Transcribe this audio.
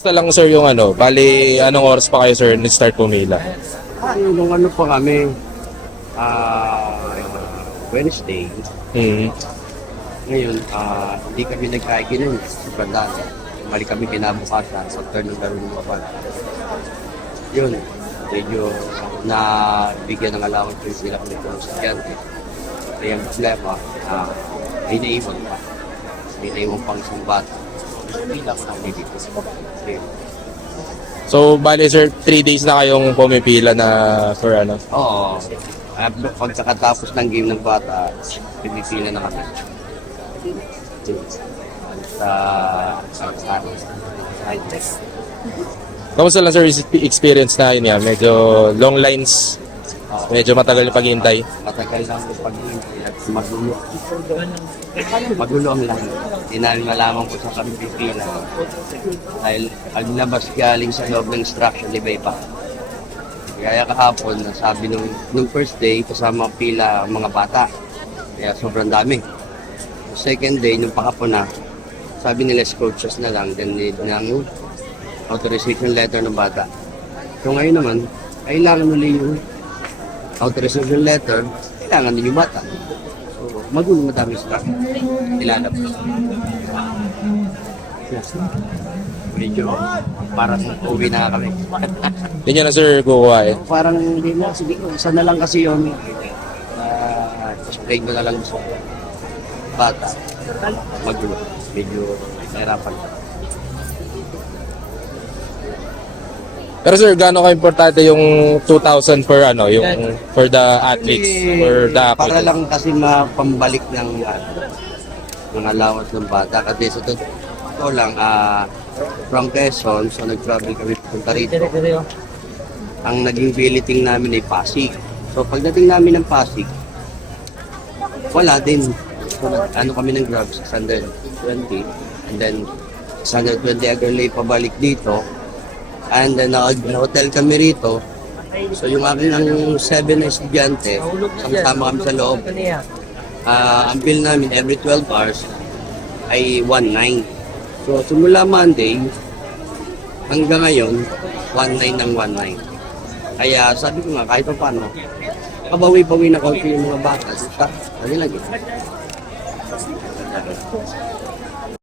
Basta lang sir yung ano, bali anong oras pa kayo sir ni-start pumila? Nung ano pa kami, Wednesday, ngayon, hindi kami nagkaikinom sa Bandana. Mali kami kinabukasan sa turn ng laro ng Baban. Yun, medyo nabigyan ng allowance yung sila kami kung sa kiyante. Kaya ang problema, may naiwan pa. May naiwan pang isang bata. Hindi lang kami dito. So bali sir, 3 days na kayong pumipila na for ano? Oo. Pag katapos ng game ng bata, pipila na kami. Kamusta lang sir experience na yun yan? Medyo long lines, medyo matagal yung paghihintay. Matagal lang yung paghihintay at magulo. Magulo ang lang. Hindi namin malaman kung saan kami pipila. Dahil paglabas galing sa loob ng instruction, iba-iba. Kaya kahapon, sabi nung first day, kasama ang pila ang mga bata. Kaya sobrang dami. Second day, nung pakapon na, sabi nila coaches na lang, then need ng authorization letter ng bata. So ngayon naman, kailangan nila yung authorization letter, kailangan din yung bata. So magulo madami sa ilalabas. Medyo para sa uwi na kami. Hindi nyo na sir kukuha eh. Parang hindi na, sige, isa na lang kasi yun. Explain mo na lang sa bata. Magulo. Medyo nahirapan. Pero sir, gaano ka-importante yung 2,000 per ano, yung for the athletes, for the Para applicants? lang kasi mapambalik ng allowance ng bata. Kasi sa totoo lang, from Quezon, so nag-travel kami punta rito. Ang naging billeting namin ay Pasig. So pagdating namin ng Pasig, wala din. So, ano kami ng Grab, 620. And then, 620 Agarlay pabalik dito. And then, na-hotel kami rito. So, yung akin ang 7 na estudyante, sama kami sa loob. Ang bill namin every 12 hours ay 1.9. So, simula Monday, hanggang ngayon, 1.9 ng 1.9. Kaya sabi ko nga, kahit pa paano, kabawi-bawi na kaunti yung mga bata. Dali lang yun.